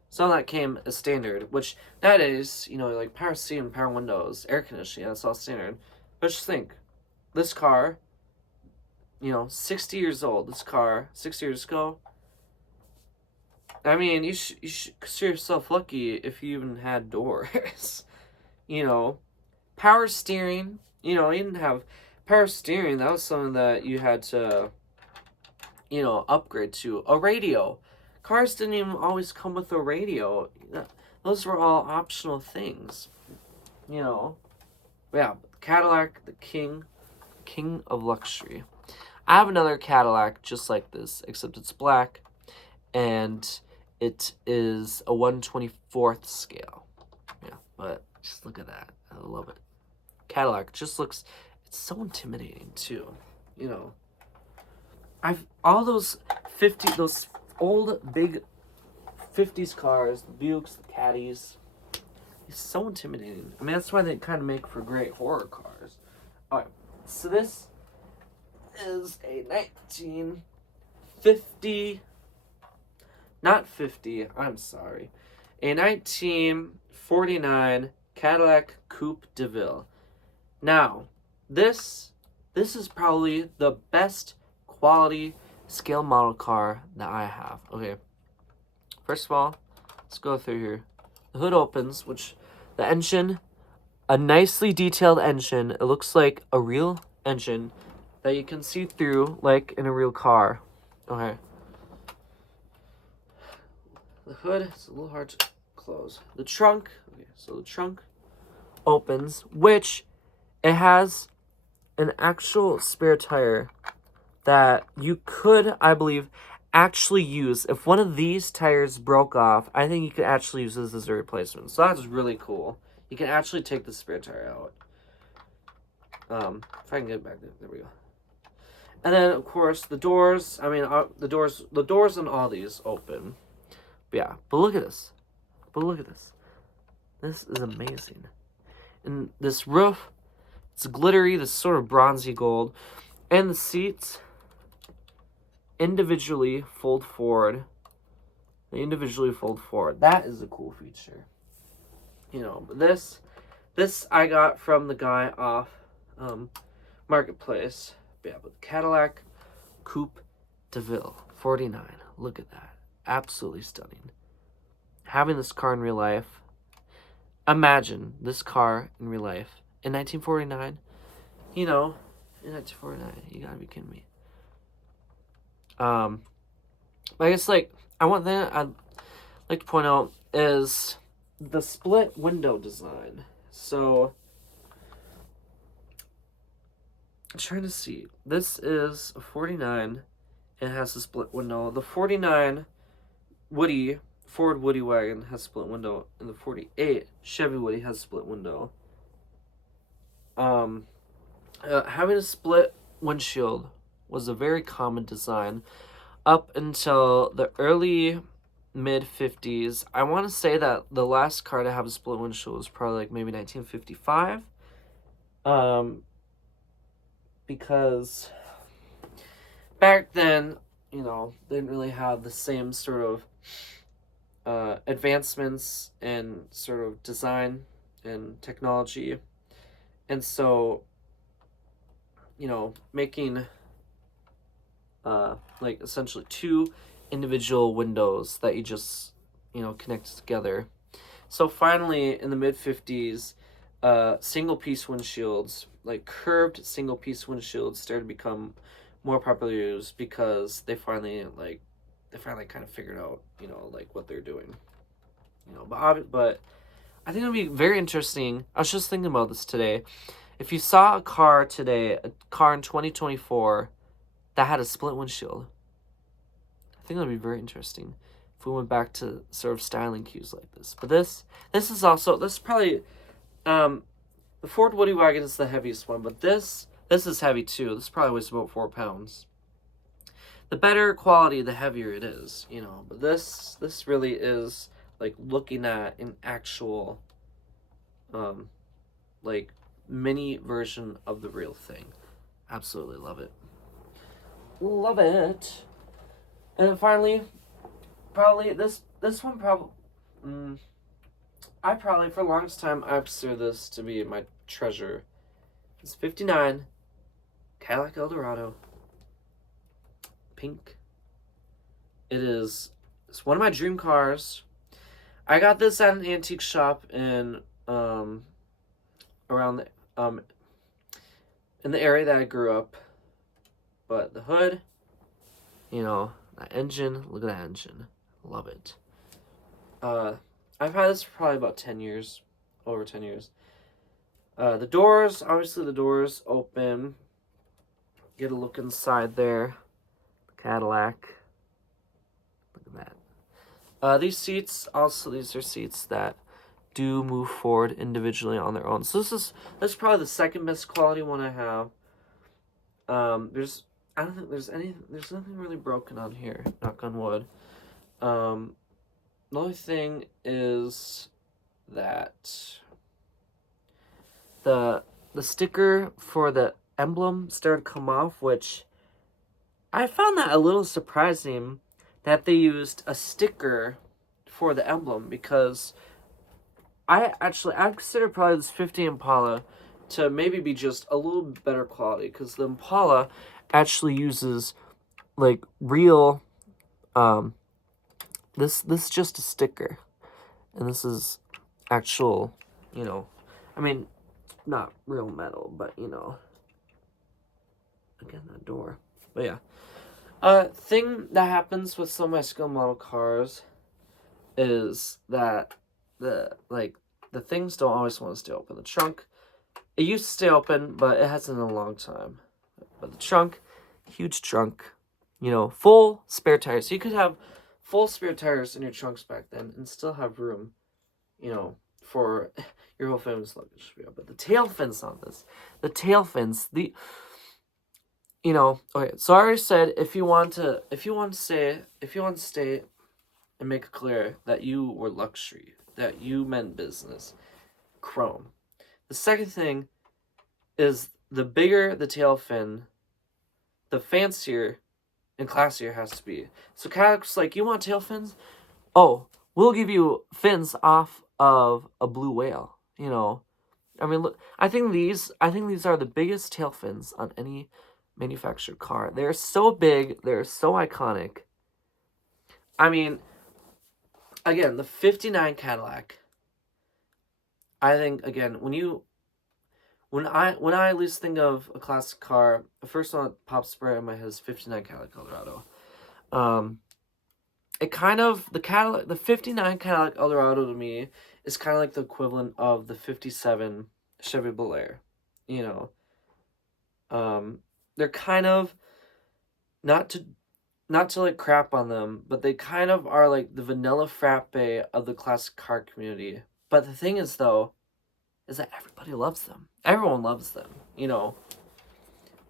some of that came as standard, which nowadays, like power seating, power windows, air conditioning, that's all standard. But just think, this car, 60 years old, 6 years ago, I mean, you should consider yourself lucky if you even had doors. Power steering, you didn't have power steering. That was something that you had to, upgrade to. A radio. Cars didn't even always come with a radio. Those were all optional things. Yeah, Cadillac, the king of luxury. I have another Cadillac just like this, except it's black, and it is a 1/24th scale. Yeah, but just look at that. I love it. Cadillac just looks, it's so intimidating too. All those old big 50s cars, the Buicks, the Caddies, it's so intimidating. I mean, that's why they kind of make for great horror cars. Alright, so this is a 1950, not 50, I'm sorry, a 1949 Cadillac Coupe de Ville. Now, this is probably the best quality scale model car that I have. Okay, first of all, let's go through here. The hood opens, which the engine, a nicely detailed engine. It looks like a real engine that you can see through like in a real car. Okay. The hood is a little hard to close. The trunk, okay, so the trunk opens, which it has an actual spare tire that you could, I believe, actually use. If one of these tires broke off, I think you could actually use this as a replacement. So that's really cool. You can actually take the spare tire out. If I can get it back there we go. And then, of course, the doors. I mean, the doors on all these open. But yeah, but look at this. This is amazing. And this roof, it's glittery, this sort of bronzy gold. And the seats individually fold forward. They individually fold forward. That is a cool feature. But this I got from the guy off Marketplace. But yeah, but Cadillac Coupe de Ville 49. Look at that. Absolutely stunning. Having this car in real life. Imagine this car in real life in 1949. In 1949, you gotta be kidding me. I guess I want that. like to point out is the split window design. So, I'm trying to see. This is a 49. It has a split window. The 49 Ford Woody wagon has split window, and the 48 Chevy Woody has split window. Having a split windshield was a very common design up until the early mid 50s. I want to say that the last car to have a split windshield was probably like maybe 1955. Because back then, they didn't really have the same sort of advancements in sort of design and technology. And so, making like essentially two individual windows that you just, connect together. So finally, in the mid 50s, single piece windshields, like curved single piece windshields, started to become more popularly used because they finally kind of figured out, like what they're doing. But I think it would be very interesting. I was just thinking about this today. If you saw a car in 2024 that had a split windshield, I think that would be very interesting if we went back to sort of styling cues like this. But this is probably the Ford Woody wagon is the heaviest one, but this is heavy too. This probably weighs about 4 pounds. The better quality, the heavier it is, But this really is like looking at an actual, like mini version of the real thing. Absolutely love it. Love it. And then finally, probably this one probably. I probably, for the longest time, I consider this to be my treasure. It's 59 Cadillac Eldorado. Pink. It's one of my dream cars. I got this at an antique shop in around the in the area that I grew up. But the hood, that engine, look at that engine. Love it. I've had this for probably about 10 years, over 10 years. The doors open. Get a look inside there. The Cadillac. Look at that. These are seats that do move forward individually on their own. So this is probably the second best quality one I have. There's nothing really broken on here, knock on wood. The only thing is that the sticker for the emblem started to come off, which I found that a little surprising that they used a sticker for the emblem, because I consider probably this 50 Impala to maybe be just a little better quality, because the Impala actually uses like real this is just a sticker, and this is actual, I mean, not real metal, but again, that door. But yeah, thing that happens with some of my scale model cars is that the things don't always want to stay open. The trunk, it used to stay open, but it hasn't in a long time. But the trunk, huge trunk, full spare tires. So you could have full spare tires in your trunks back then and still have room, for your whole family's luggage. But the tail fins on this, okay, so I already said if you want to stay and make it clear that you were luxury, that you meant business, chrome. The second thing is, the bigger the tail fin, the fancier and classier it has to be. So Cadillac's like, you want tail fins? Oh, we'll give you fins off of a blue whale. I mean, look, I think these are the biggest tail fins on any manufactured car. They're so big, they're so iconic. I mean, again, the 59 Cadillac. I think, again, when I at least think of a classic car, the first one that pops right in my head is 59 Cadillac Eldorado. it kind of, the 59 Cadillac Eldorado to me is kind of like the equivalent of the 57 Chevy Belair. You know, they're kind of, not to like crap on them, but they kind of are like the vanilla frappe of the classic car community. But the thing is, though, is that everybody loves them. Everyone loves them, you know.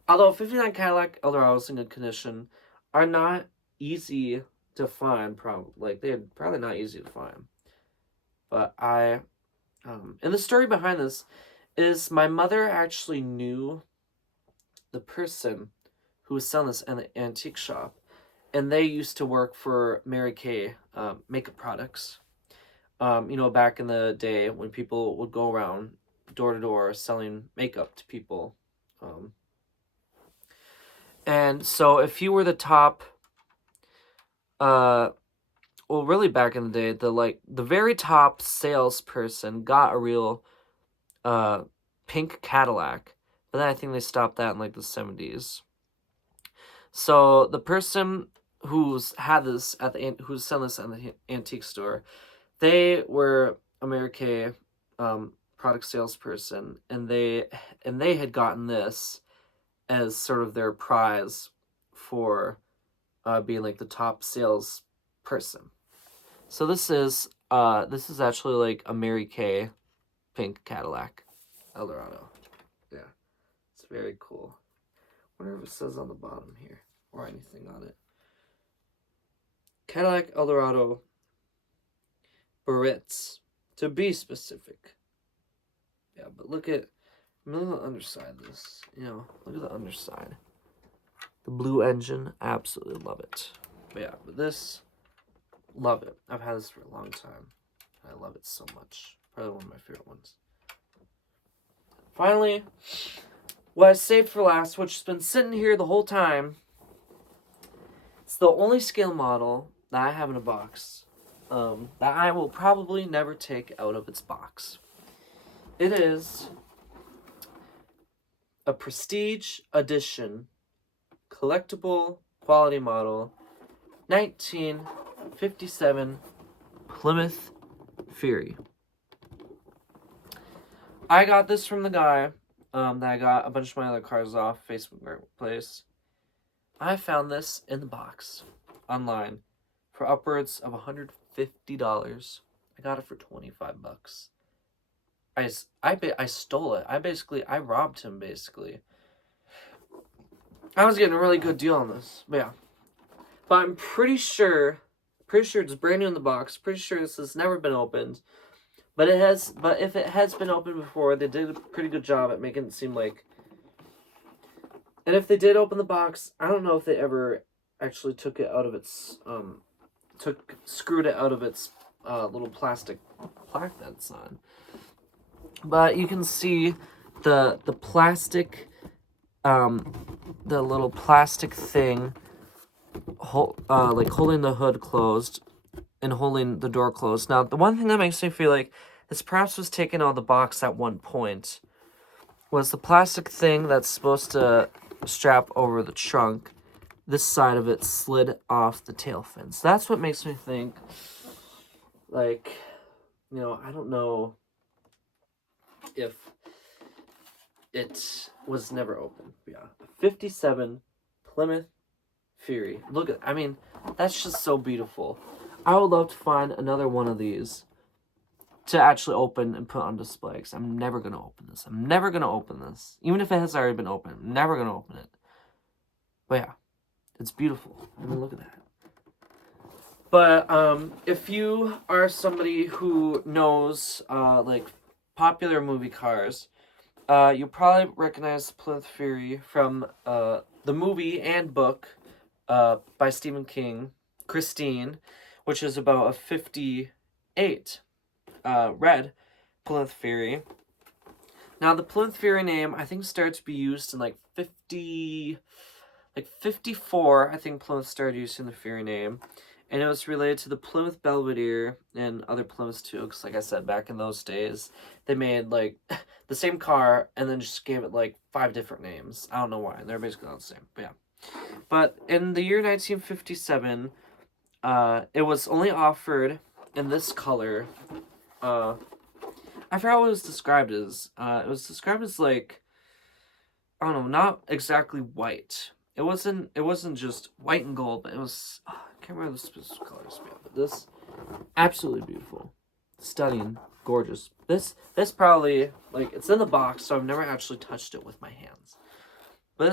Although 59 Cadillac Eldorados in good condition are not easy to find, probably. Like, they're probably not easy to find. But and the story behind this is my mother actually knew the person who was selling this in the antique shop. And they used to work for Mary Kay makeup products. You know, back in the day when people would go around door to door selling makeup to people. And so if you were the top, well, really back in the day, the very top salesperson got a real pink Cadillac. But then I think they stopped that in like the 70s. So the person who's selling this at the antique store, they were a Mary Kay product salesperson, and they had gotten this as sort of their prize for being like the top sales person. So this is actually like a Mary Kay pink Cadillac Eldorado. Yeah, it's very cool. I wonder if it says on the bottom here or anything on it. Cadillac Eldorado Barrettes, to be specific. Yeah, but look at the underside of this. You know, look at the underside. The blue engine, absolutely love it. But yeah, but this, love it. I've had this for a long time. I love it so much. Probably one of my favorite ones. Finally, what I saved for last, which has been sitting here the whole time. It's the only scale model that I have in a box that I will probably never take out of its box. It is a Prestige Edition collectible quality model 1957 Plymouth Fury. I got this from the guy that I got a bunch of my other cars off Facebook Marketplace. I found this in the box online for upwards of $150. I got it for $25. I stole it. I robbed him, basically. I was getting a really good deal on this. But yeah. But I'm pretty sure it's brand new in the box. Pretty sure this has never been opened. But if it has been opened before, they did a pretty good job at making it seem like. And if they did open the box, I don't know if they ever actually took it out of its screwed it out of its little plastic plaque that it's on. But you can see the plastic, the little plastic thing, like holding the hood closed and holding the door closed. Now, the one thing that makes me feel like this perhaps was taken out of the box at one point was the plastic thing that's supposed to strap over the trunk. This side of it slid off the tail fin. So that's what makes me think, like, you know, I don't know if it was never opened. Yeah, 57 Plymouth Fury. Look at, I mean, that's just so beautiful. I would love to find another one of these to actually open and put on display, because I'm never going to open this. I'm never going to open this. Even if it has already been opened, I'm never going to open it. But yeah, it's beautiful. I mean, look at that. But if you are somebody who knows like popular movie cars, you'll probably recognize Plymouth Fury from the movie and book by Stephen King, Christine, which is about a 58 red Plymouth Fury. Now, the Plymouth Fury name, I think, started to be used in like 54, I think Plymouth started using the Fury name. And it was related to the Plymouth Belvedere and other Plymouths too, because like I said, back in those days, they made like the same car and then just gave it like 5 different names. I don't know why. They're basically all the same, but yeah. But in the year 1957, It was only offered in this color. I forgot what it was described as. It was described as like, I don't know, not exactly white. It wasn't just white and gold, but it was, I can't remember the specific colors, but this absolutely beautiful, stunning, gorgeous. This probably, like, it's in the box, so I've never actually touched it with my hands. But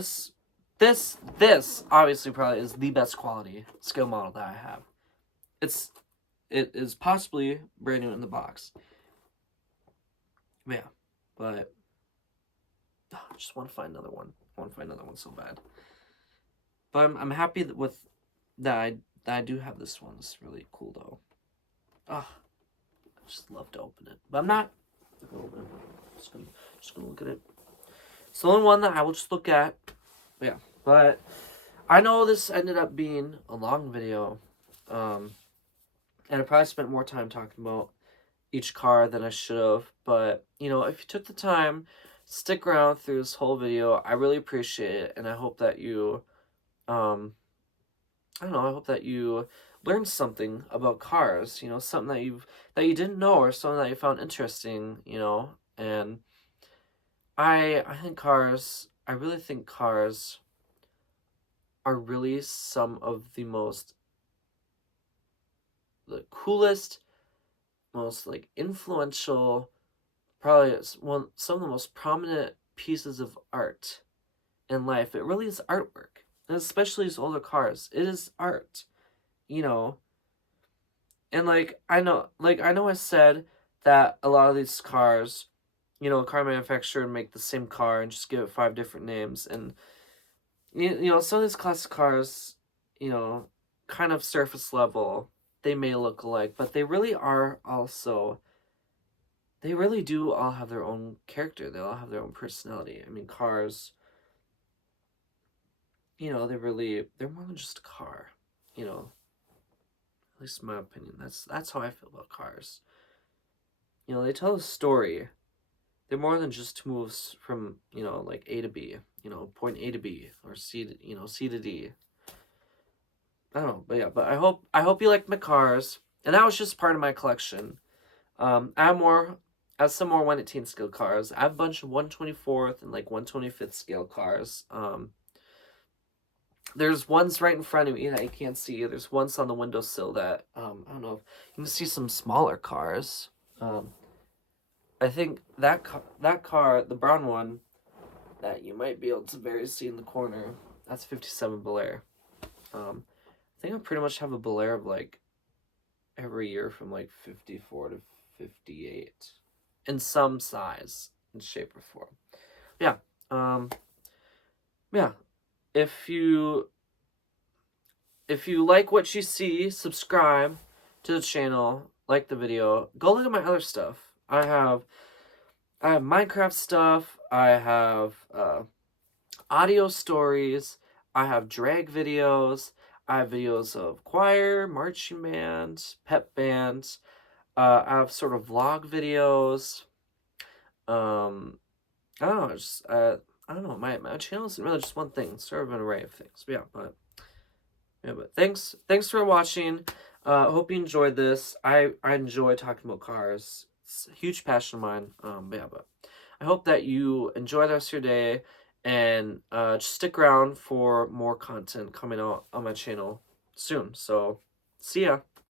this obviously probably is the best quality scale model that I have. It is possibly brand new in the box. Yeah, but I just want to find another one. I want to find another one so bad. But I'm happy with that I do have this one. It's really cool though. Ah, I just love to open it, but I'm not gonna open it. Just gonna look at it. It's the only one that I will just look at. Yeah, but I know this ended up being a long video, and I probably spent more time talking about each car than I should have. But you know, if you took the time, stick around through this whole video, I really appreciate it, and I hope that you, I don't know, I hope that you learned something about cars. You know, something that you didn't know, or something that you found interesting. You know, and I think cars. I really think cars are really some of the coolest, most like influential, probably some of the most prominent pieces of art in life. It really is artwork, and especially these older cars. It is art, you know. And I know I said that a lot of these cars, you know, a car manufacturer would make the same car and just give it 5 different names, and you know, some of these classic cars, you know, kind of surface level, they may look alike, but they really are also, they really do all have their own character. They all have their own personality. I mean, cars, you know, they're more than just a car, you know, at least in my opinion. That's how I feel about cars. You know, they tell a story. They're more than just moves from, you know, like A to B, you know, point A to B, or C to D. I don't know, but yeah, but I hope you liked my cars, and that was just part of my collection. I have some more 1/18 scale cars. I have a bunch of 1/24th and like 1/25th scale cars. There's ones right in front of me that you can't see. There's ones on the windowsill that I don't know if you can see some smaller cars. I think that car, the brown one, that you might be able to barely see in the corner, that's 57 Belair. I think I pretty much have a Belair of like every year from like 54 to 58 in some size and shape or form. Yeah. Yeah. If you like what you see, subscribe to the channel, like the video. Go look at my other stuff. I have Minecraft stuff. I have audio stories. I have drag videos. I have videos of choir, marching band, pep bands. I have sort of vlog videos. I don't know. I don't know. My channel isn't really just one thing. It's sort of an array of things. But but thanks for watching. Hope you enjoyed this. I enjoy talking about cars. It's a huge passion of mine. But I hope that you enjoy the rest of your day, and just stick around for more content coming out on my channel soon. So, see ya.